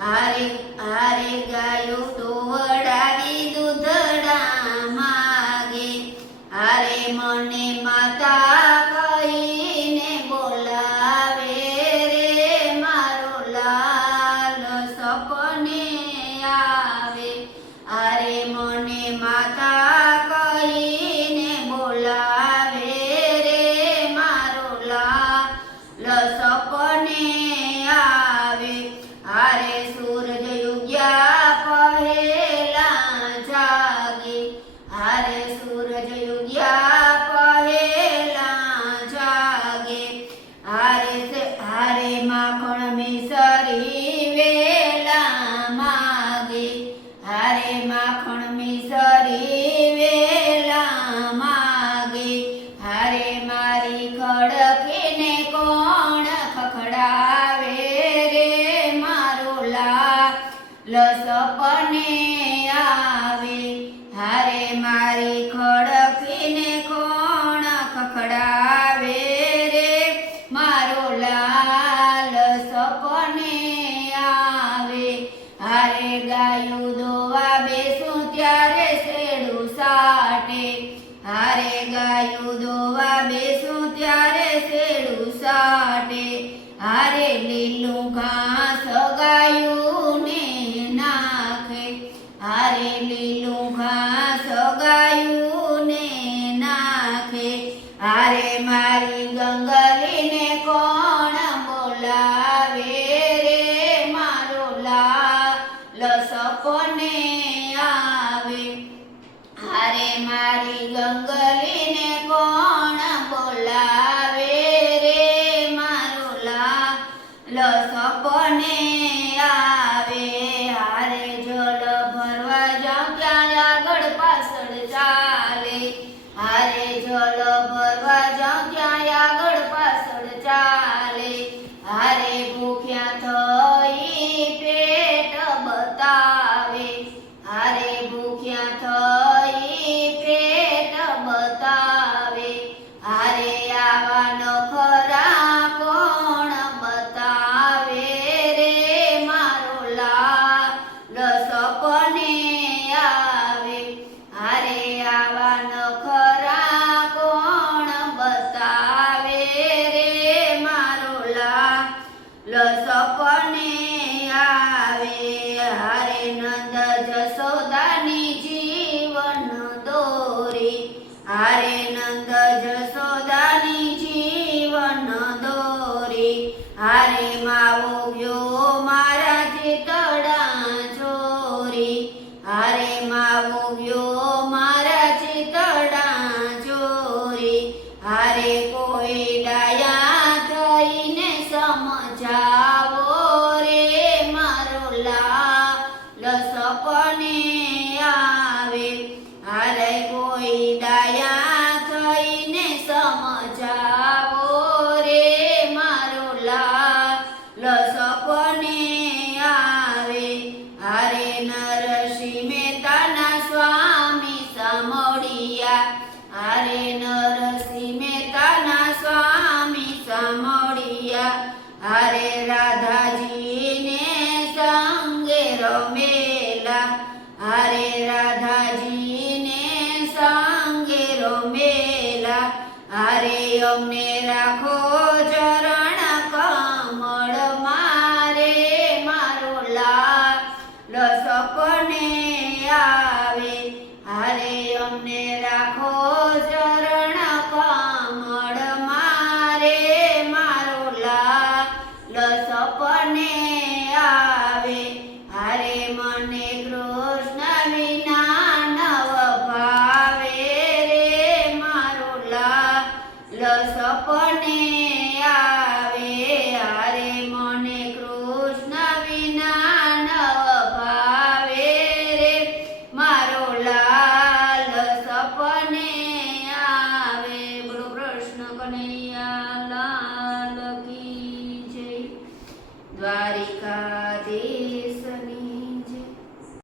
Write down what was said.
હારે હારે ગાયો દોવડાવી દૂધડા માગે, હારે મને માતા કહીને બોલાવે રે, મારો લાલ સપને આવે. હારે મને માતા કહીને બોલાવે રે, મારો લાલ સપને આવે. હારે સૂરજ ઉગ્યા પહેલા જાગે, હારે સૂરજ ઉગ્યા પહેલા જાગે, હારે માખણ મિસરી વેલા માગે, હારે માખણ મિસરી વેલા માગે, હારે મારી ખડકીને કોણ ખખડાવે રે, મારો લાલ સપને આવે. હારે મારી ખડકીને કોણ ખખડાવે રે, મારો લાલ સપને આવે. હારે ગાયું દોવા બેસું ત્યારે શેડું સાટે, હારે ગાયું દોવા બેસું ત્યારે શેડું સાટે, હારે લીલું ઘાસ ગાયું ને નાખે, હારે લીલું ઘાસ ગાયું ને નાખે. હારે મારી ગંગલીને કોણ બોલાવે રે, મારો લાલ સપને આવે. હારે મારી ગંગલીને કોણ બોલાવે રે, મારો લાલ સપને આવે. હારે જલ ભરવા જાઉં ત્યાં આગળ પાછળ ચાલે, હારે જલ ભરવા જાઉં ત્યાં આગળ પાછળ ચાલે, હારે ભૂખ્યા થઈ પેટ બતાવે, હારે ભૂખ્યા થઈ પેટ બતાવે, હારે આવા નખરા કોણ બતાવે રે, મારો લાલ સપને આવે. હારે આવા નખરા કોણ બતાવે રે, મારો લાલ સપને આવે. હારે નંદ જશોદાની જીવન દોરી, હારે નંદ જશોદાની જીવન દોરી, હારે માવો ગયો મારા ચિતડા ચોરી, હારે માવો ગયો મારા ચિતડા ચોરી. હારે કોઈ ડાયા થઈને સમજાવો રે, મારો લાલ સપને આવે. હારે કોઈ ડાયા થઈને સમજાવો રે, મારો લાલ સપને આવે. હારે નરસિંહ મહેતાના સ્વામી સામળિયા, હારે નરસિંહ મહેતાના સ્વામી સામળિયા, હારે રાધાજીને સંગે રમેલા, હારે રાધાજીને સંગે રમેલા. હારે અમને રાખો ચરણ કમળ મારે, મારો લાલ સપને આવે. હારે અમને રાખો ચરણ કમળ મારે, મારો લાલ સપને આવે. હારે મને કૃષ્ણ વિના નવ ભાવે રે, મારો લાલ સપને આવે. હારે મને કૃષ્ણ વિના નવ ભાવે રે, મારો લાલ સપને આવે. બોલો કૃષ્ણ કનૈયા લાલ કી જય. દ્વારિકાધીશ